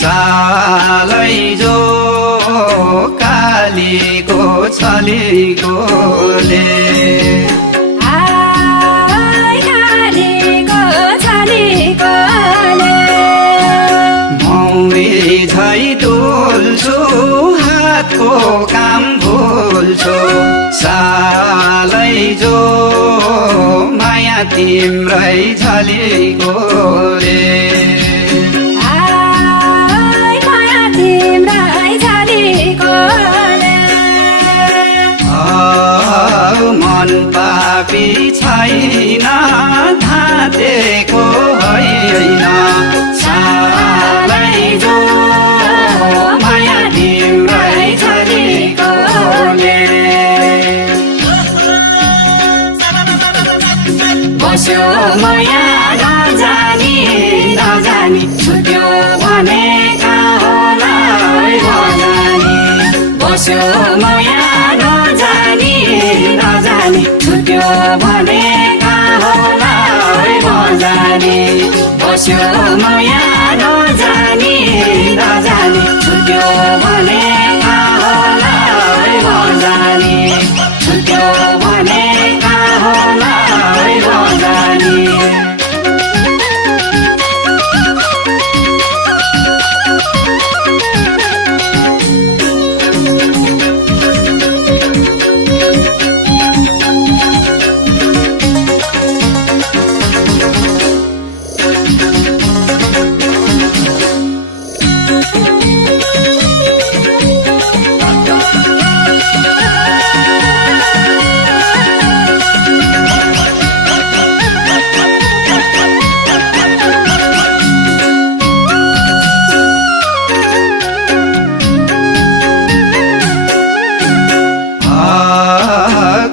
सालैजो कालीको छलीकोले झै डोल्छु हातको काम भुल्छु सालैजो माया तिम्रै झलीको रे माया तिम्रै झलीको मन पापी छैन धातेको होइन सालैजो माया तिम्रै झलीकोले बस्यो माया नजानी नजानी छुट्यो भनेका होला नजानी बस्यो माया नजानी नजानी छुट्यो भनेका होला नजानी बस्यो माया नजानी नजानी छुट्यो भनेका होला नजानी छुट्यो भनेका होला नजानी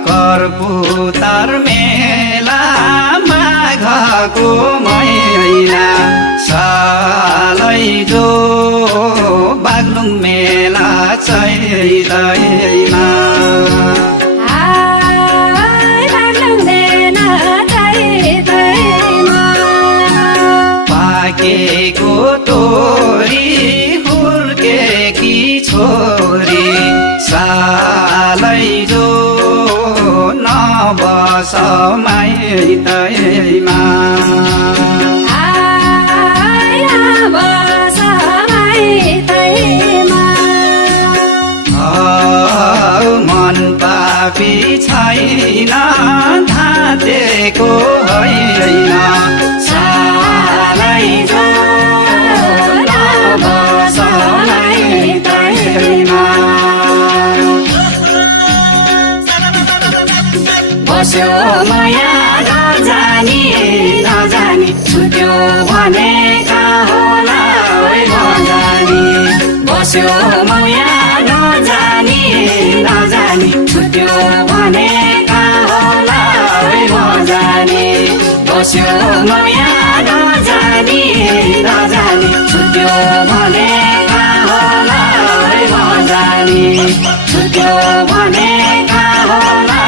कर्पुतार मेला माघको महिना सालैजो बाग्लुङ मेला चैतैमा पाकेको तोरी हुर्केकी छोरी सालैजो नबस माइतैमा मन पापी छैन धातेको होइन सालैजो नबस माइतैमा बस्यो माया नजानी नजानी छुट्यो भनेका होला नजानी बस्यो माया नजानी नजानी छुट्यो भनेका होला नजानी बस्यो माया नजानी नजानी छुट्यो भनेका होला नजानी छुट्यो भनेका होला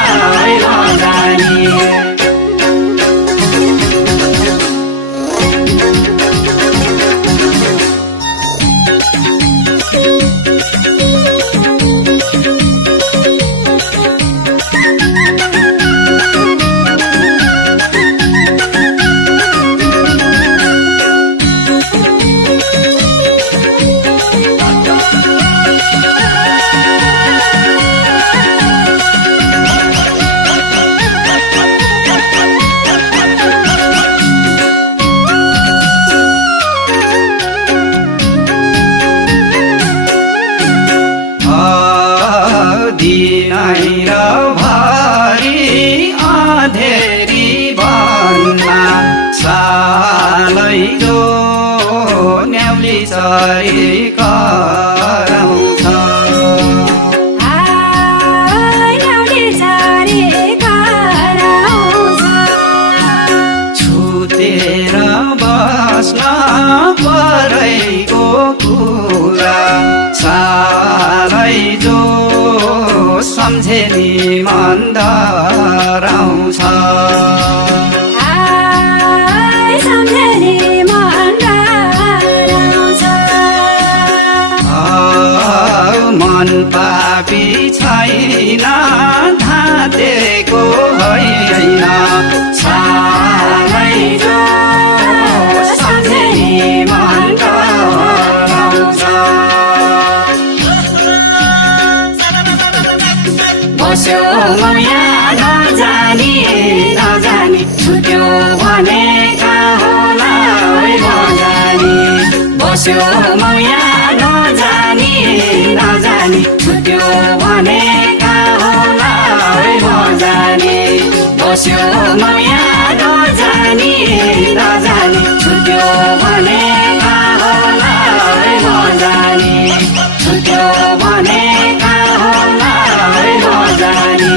नजानी दिनै र भरि अँधेरी भन्ना सालैजो न्याउली चरी कराउँछ छुतेर बस्न परेको कुरा सालैजो सम्झेनी मन डराउँछ सम्झेनी मन डराउँछ पापी छैन धातेको होइन छालै जो सम्झनी मन डराउँछ बस्यो माया नजानी नजानी छुट्यो भनेका होला नजानी बस्यो माया नजानी नजानी छुट्यो भनेका होला नजानी बस्यो माया नजानी नजानी छुट्यो भनेका होला नजानी छुट्यो भनेका होला नजानी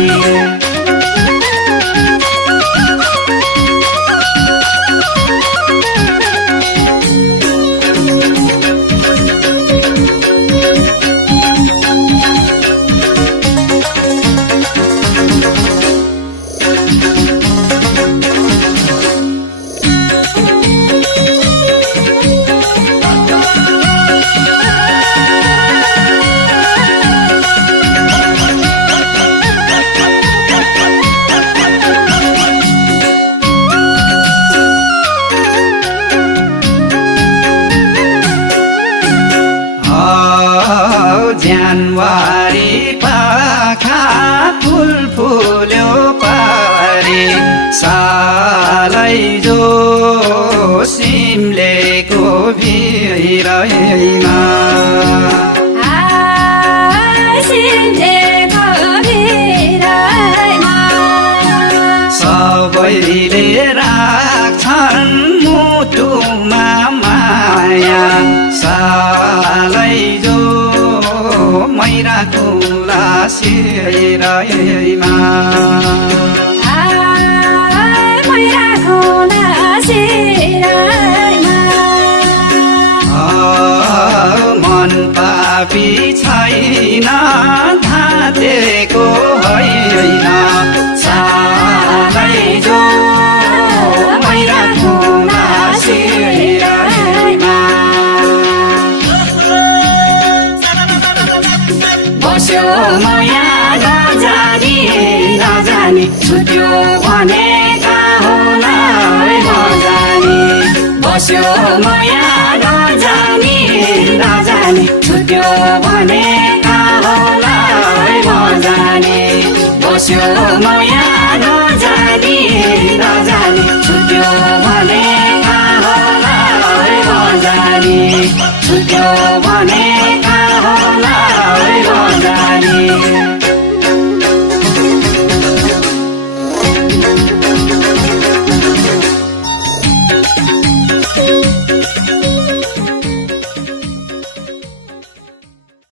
ज्यानवारी पाखा फुल फुल्यो पारी सालै जो सिमलेको भिरैमा सबैले राख्छन् मुटुमा माया सालै जो मैराको लासिरैमा मन पापी छैन धातेको होइन सालै जो मैराको लासिरैमा बस्यो माया नजानी नजानी छुट्यो भनेका होला नजानी बस्यो माया नजानी नजानी छुट्यो भनेका होला नजानी बस्यो माया नजानी नजानी छुट्यो भनेका होला नजानी छुट्यो भने